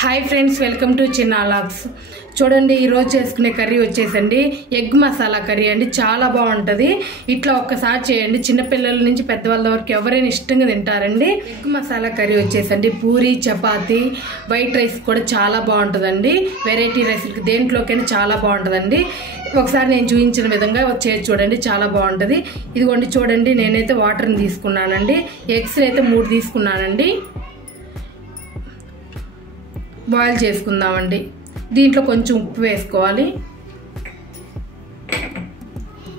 Hi friends, welcome to Chinna vlogs. చూడండి, ఈరోజు చేసుకునే కర్రీ వచ్చేసండి ఎగ్ మసాలా కర్రీ అండి. చాలా బాగుంటుంది. ఇట్లా ఒక్కసారి చేయండి, చిన్నపిల్లల నుంచి పెద్దవాళ్ళ వరకు ఎవరైనా ఇష్టంగా తింటారండి. ఎగ్ మసాలా కర్రీ వచ్చేసండి పూరి, చపాతి, వైట్ రైస్ కూడా చాలా బాగుంటుందండి. వెరైటీ రైస్కి దేంట్లోకైనా చాలా బాగుంటుందండి. ఒకసారి నేను చూపించిన విధంగా చేసి చూడండి, చాలా బాగుంటుంది. ఇదిగోండి చూడండి, నేనైతే వాటర్ని తీసుకున్నానండి. ఎగ్స్ని అయితే 3 తీసుకున్నానండి. బాయిల్ చేసుకుందామండి. దీంట్లో కొంచెం ఉప్పు వేసుకోవాలి.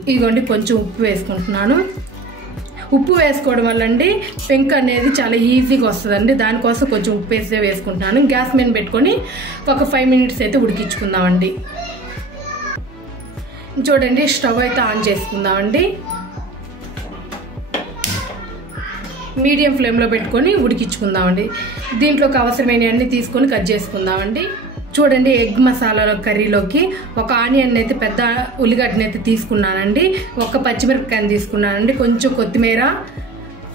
ఇదిగోండి కొంచెం ఉప్పు వేసుకుంటున్నాను. ఉప్పు వేసుకోవడం వల్ల అండి పెంక అనేది చాలా ఈజీగా వస్తుందండి. దానికోసం కొంచెం ఉప్పు వేసుకుంటున్నాను. గ్యాస్ మీద పెట్టుకొని ఒక 5 మినిట్స్ అయితే ఉడికించుకుందామండి. చూడండి, స్టవ్ అయితే ఆన్ చేసుకుందామండి. మీడియం ఫ్లేమ్లో పెట్టుకొని ఉడికించుకుందామండి. దీంట్లోకి అవసరమైన అన్ని తీసుకొని కట్ చేసుకుందామండి. చూడండి, ఎగ్ మసాలా కర్రీలోకి ఒక ఆనియన్ అయితే, పెద్ద ఉల్లిగడ్డని అయితే తీసుకున్నానండి. ఒక పచ్చిమిరపకాయని తీసుకున్నానండి. కొంచెం కొత్తిమీర,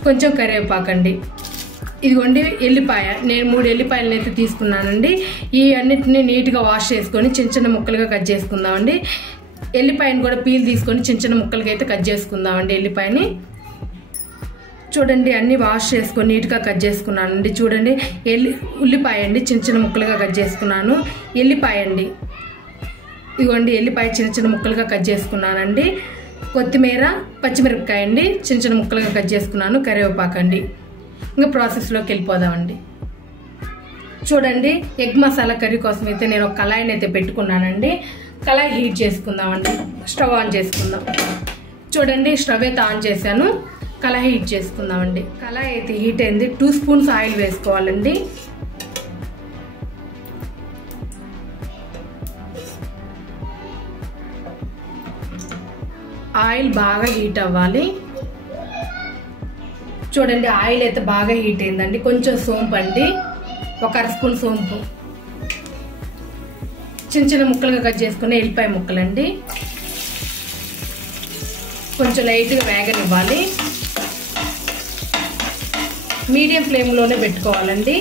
కొంచెం కరివేపాకండి. ఇదిగోండి ఎల్లిపాయ, నేను 3 ఎల్లిపాయలను అయితే తీసుకున్నానండి. ఈ అన్నిటిని నీట్గా వాష్ చేసుకొని చిన్న చిన్న ముక్కలుగా కట్ చేసుకుందామండి. ఎల్లిపాయని కూడా పీల్ తీసుకొని చిన్న చిన్న ముక్కలుగా అయితే కట్ చేసుకుందామండి. ఎల్లిపాయని చూడండి అన్ని వాష్ చేసుకొని నీట్గా కట్ చేసుకున్నానండి. చూడండి, ఉల్లిపాయ అండి చిన్న చిన్న ముక్కలుగా కట్ చేసుకున్నాను. ఎల్లిపాయ అండి, ఇదిగోండి ఎల్లిపాయ చిన్న చిన్న ముక్కలుగా కట్ చేసుకున్నానండి. కొత్తిమీర, పచ్చిమిరపకాయ అండి చిన్న చిన్న ముక్కలుగా కట్ చేసుకున్నాను. కరివేపాకు అండి. ఇంకా ప్రాసెస్లోకి వెళ్ళిపోదామండి. చూడండి, ఎగ్ మసాలా కర్రీ కోసం అయితే నేను ఒక కళాయిని అయితే పెట్టుకున్నానండి. కళాయి హీట్ చేసుకుందామండి. స్టవ్ ఆన్ చేసుకుందాం. చూడండి, స్టవ్ అయితే ఆన్ చేశాను. కళాయి హీట్ చేసుకుందామండి. కళాయి అయితే హీట్ అయింది. 2 స్పూన్స్ ఆయిల్ వేసుకోవాలండి. ఆయిల్ బాగా హీట్ అవ్వాలి. చూడండి, ఆయిల్ అయితే బాగా హీట్ అయిందండి. కొంచెం సోంపు అండి, ఒక 1/2 స్పూన్ సోంపు, చిన్న చిన్న ముక్కలుగా కట్ చేసుకుని ఎల్లిపాయ ముక్కలండి. కొంచెం లైట్గా వేగనివ్వాలి. మీడియం ఫ్లేమ్లోనే పెట్టుకోవాలండి.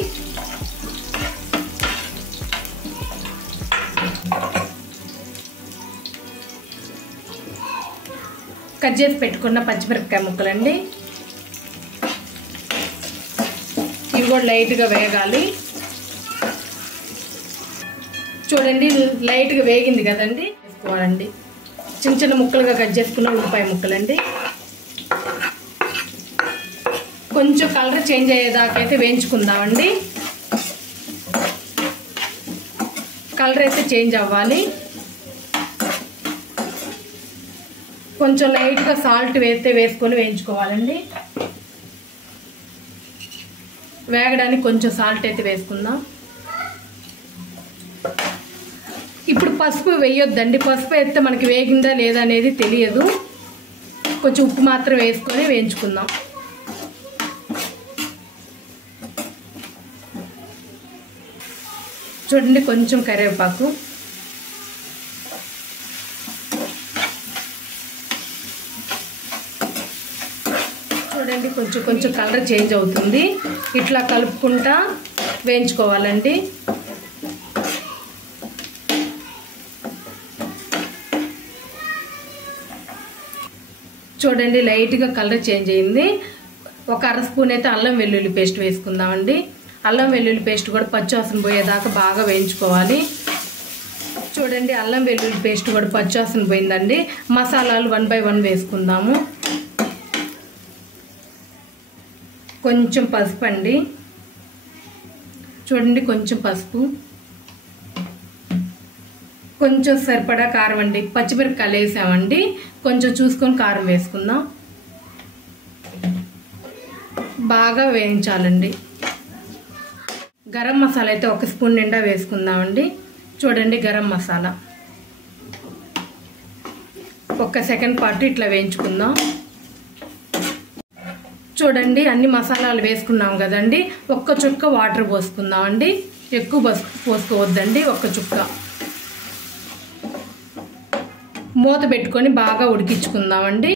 కట్ చేసి పెట్టుకున్న పచ్చిమిరపకాయ ముక్కలండి. ఇవి కూడా లైట్గా వేగాలి. చూడండి, లైట్గా వేగింది కదండి. వేసుకోవాలండి. చిన్న చిన్న ముక్కలుగా కట్ చేసుకున్న ఉల్లిపాయ ముక్కలండి. కొంచెం కలర్ చేంజ్ అయ్యేదాకైతే వేయించుకుందామండి. కలర్ అయితే చేంజ్ అవ్వాలి. కొంచెం లైట్గా సాల్ట్ వేసుకొని వేయించుకోవాలండి. వేగడానికి కొంచెం సాల్ట్ అయితే వేసుకుందాం. ఇప్పుడు పసుపు వేయొద్దండి. పసుపు వేస్తే మనకి వేగిందా లేదా అనేది తెలియదు. కొంచెం ఉప్పు మాత్రం వేసుకొని వేయించుకుందాం. చూడండి, కొంచెం కరివేపాకు, చూడండి కొంచెం కలర్ చేంజ్ అవుతుంది. ఇట్లా కలుపుకుంటా వేయించుకోవాలండి. చూడండి, లైట్గా కలర్ చేంజ్ అయింది. ఒక 1/2 స్పూన్ అయితే అల్లం వెల్లుల్లి పేస్ట్ వేసుకుందామండి. అల్లం వెల్లుల్లి పేస్ట్ కూడా పచ్చివాసన పోయేదాకా బాగా వేయించుకోవాలి. చూడండి, అల్లం వెల్లుల్లి పేస్ట్ కూడా పచ్చివాసన పోయిందండి. మసాలాలు 1 by 1 వేసుకుందాము. కొంచెం పసుపు అండి. చూడండి, కొంచెం పసుపు, కొంచెం సరిపడా కారం అండి. పచ్చిమిరపకాయలు వేసామండి. కొంచెం చూసుకొని కారం వేసుకుందాం. బాగా వేయించాలండి. గరం మసాలా అయితే 1 స్పూన్ నిండా వేసుకుందామండి. చూడండి, గరం మసాలా ఒక సెకండ్ పాటు ఇట్లా వేయించుకుందాం. చూడండి, అన్ని మసాలాలు వేసుకున్నాం కదండి. 1 చుక్క వాటర్ పోసుకుందామండి. ఎక్కువ పోసుకోవద్దండి. 1 చుక్క. మూత పెట్టుకొని బాగా ఉడికించుకుందామండి.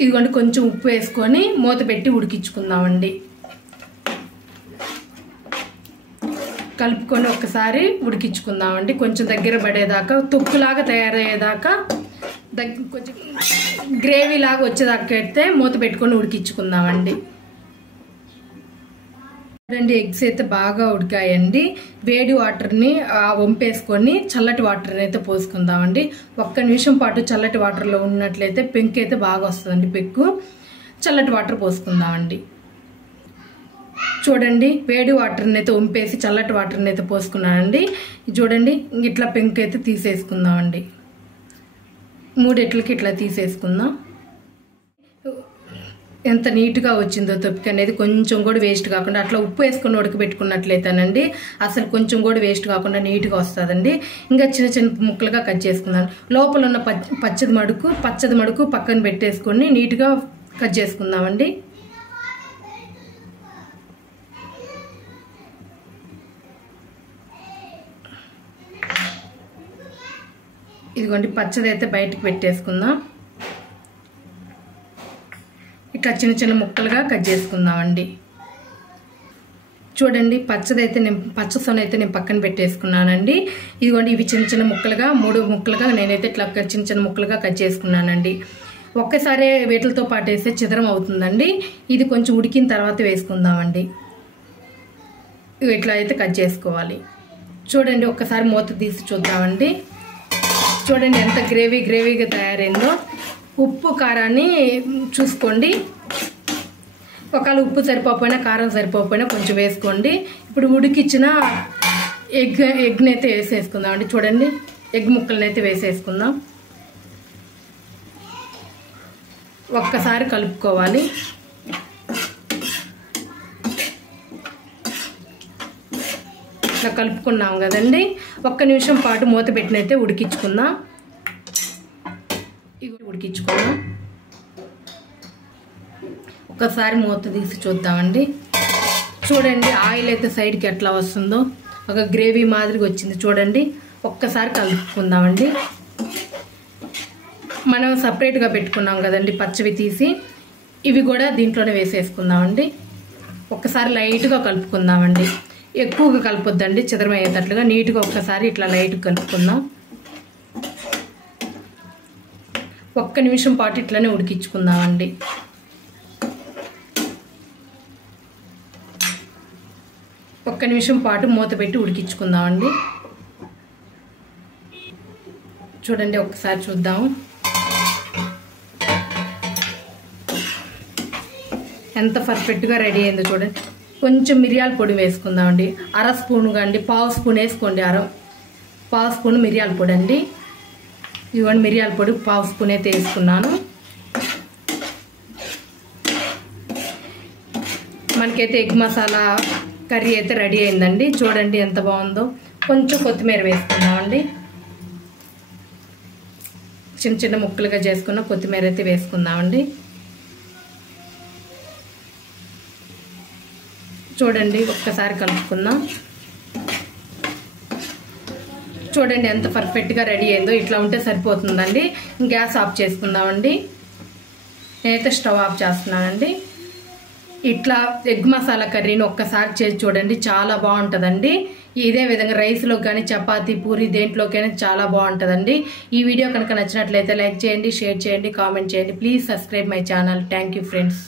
ఇదిగోండి కొంచెం ఉప్పు వేసుకొని మూత పెట్టి ఉడికించుకుందామండి. కలుపుకొని ఒక్కసారి ఉడికించుకుందామండి. కొంచెం దగ్గర పడేదాకా, తొక్కులాగా తయారయ్యేదాకా, కొంచెం గ్రేవీ లాగా వచ్చేదాకా అయితే మూత పెట్టుకొని ఉడికించుకుందామండి. చూడండి, ఎగ్స్ అయితే బాగా ఉడికాయండి. వేడి వాటర్ని వంపేసుకొని చల్లటి వాటర్ని అయితే పోసుకుందామండి. 1 నిమిషం పాటు చల్లటి వాటర్లో ఉన్నట్లయితే పెంకు అయితే బాగా వస్తుందండి. పెక్కు చల్లటి వాటర్ పోసుకుందామండి. చూడండి, వేడి వాటర్ని అయితే వంపేసి చల్లటి వాటర్ని అయితే పోసుకున్నానండి. చూడండి, ఇట్లా పెంకు అయితే తీసేసుకుందామండి. 3 ఎట్లకి ఇట్లా తీసేసుకుందాం. ఎంత నీట్గా వచ్చిందో తొక్కి అనేది, కొంచెం కూడా వేస్ట్ కాకుండా అట్లా ఉప్పు వేసుకొని ఉడకబెట్టుకున్నట్లయితేనండి అసలు కొంచెం కూడా వేస్ట్ కాకుండా నీట్గా వస్తుందండి. ఇంకా చిన్న చిన్న ముక్కలుగా కట్ చేసుకుందాం. లోపల ఉన్న పచ్చది మడుకు పక్కన పెట్టేసుకొని నీట్గా కట్ చేసుకుందామండి. ఇదిగోండి, పచ్చది అయితే బయటకు పెట్టేసుకుందాం. ఇట్లా చిన్న చిన్న ముక్కలుగా కట్ చేసుకుందామండి. చూడండి, పచ్చసొన అయితే నేను పక్కన పెట్టేసుకున్నానండి. ఇదిగోండి, ఇవి చిన్న చిన్న ముక్కలుగా 3 ముక్కలుగా నేనైతే ఇట్లా చిన్న చిన్న ముక్కలుగా కట్ చేసుకున్నానండి. ఒక్కసారి వీటితో పాటు వేస్తే చిదరం అవుతుందండి. ఇది కొంచెం ఉడికిన తర్వాత వేసుకుందామండి. ఇట్లా అయితే కట్ చేసుకోవాలి. చూడండి, ఒక్కసారి మూత తీసి చూద్దామండి. చూడండి ఎంత గ్రేవీగా తయారైందో. ఉప్పు కారాన్ని చూసుకోండి. ఒకవేళ ఉప్పు సరిపోకపోయినా కారం సరిపోకపోయినా కొంచెం వేసుకోండి. ఇప్పుడు ఉడికిచ్చిన ఎగ్ని అయితే వేసేసుకుందామండి. చూడండి, ఎగ్ ముక్కల్ని అయితే వేసేసుకుందాం. ఒక్కసారి కలుపుకోవాలి. ఇట్లా కలుపుకున్నాం కదండి. 1 నిమిషం పాటు మూత పెట్టినైతే ఉడికించుకుందాం. ఉడికించుకుందాం. ఒకసారి మూత తీసి చూద్దామండి. చూడండి, ఆయిల్ అయితే సైడ్కి ఎట్లా వస్తుందో, ఒక గ్రేవీ మాదిరిగా వచ్చింది. చూడండి, ఒక్కసారి కలుపుకుందామండి. మనం సపరేట్గా పెట్టుకున్నాం కదండి పచ్చివి తీసి, ఇవి కూడా దీంట్లోనే వేసేసుకుందామండి. ఒక్కసారి లైట్గా కలుపుకుందామండి. ఎక్కువగా కలపొద్దండి, చిదరమయ్యేటట్లుగా నీట్గా ఒక్కసారి ఇట్లా లైట్గా కలుపుకుందాం. 1 నిమిషం పాటు ఇట్లనే ఉడికించుకుందామండి. ఒక్క నిమిషం పాటు మూత పెట్టి ఉడికించుకుందామండి. చూడండి, ఒక్కసారి చూద్దాము ఎంత పర్ఫెక్ట్గా రెడీ అయిందో. చూడండి, కొంచెం మిరియాల పొడి వేసుకుందామండి. 1/2 స్పూన్ కండి, 1/2 స్పూన్ వేసుకోండి. 1/2 స్పూన్ మిరియాల పొడి అండి. ఇవ్వండి, మిరియాల పొడి 1/2 స్పూన్ అయితే వేసుకున్నాను. మనకైతే ఎగ్ మసాలా కర్రీ అయితే రెడీ అయిందండి. చూడండి ఎంత బాగుందో. కొంచెం కొత్తిమీర వేసుకుందామండి. చిన్న చిన్న ముక్కలుగా చేసుకున్న కొత్తిమీర అయితే వేసుకుందామండి. చూడండి, ఒక్కసారి కలుపుకుందాం. చూడండి ఎంత పర్ఫెక్ట్గా రెడీ అయిందో. ఇట్లా ఉంటే సరిపోతుందండి. గ్యాస్ ఆఫ్ చేసుకుందామండి. నేనైతే స్టవ్ ఆఫ్ చేస్తున్నానండి. ఇట్లా ఎగ్ మసాలా కర్రీని ఒక్కసారి చేసి చూడండి, చాలా బాగుంటుందండి. ఇదే విధంగా రైస్లో కానీ చపాతీ పూరి దేంట్లోకైనా చాలా బాగుంటుందండి. ఈ వీడియో కనుక నచ్చినట్లయితే లైక్ చేయండి, షేర్ చేయండి, కామెంట్ చేయండి. Please subscribe my channel. Thank you friends.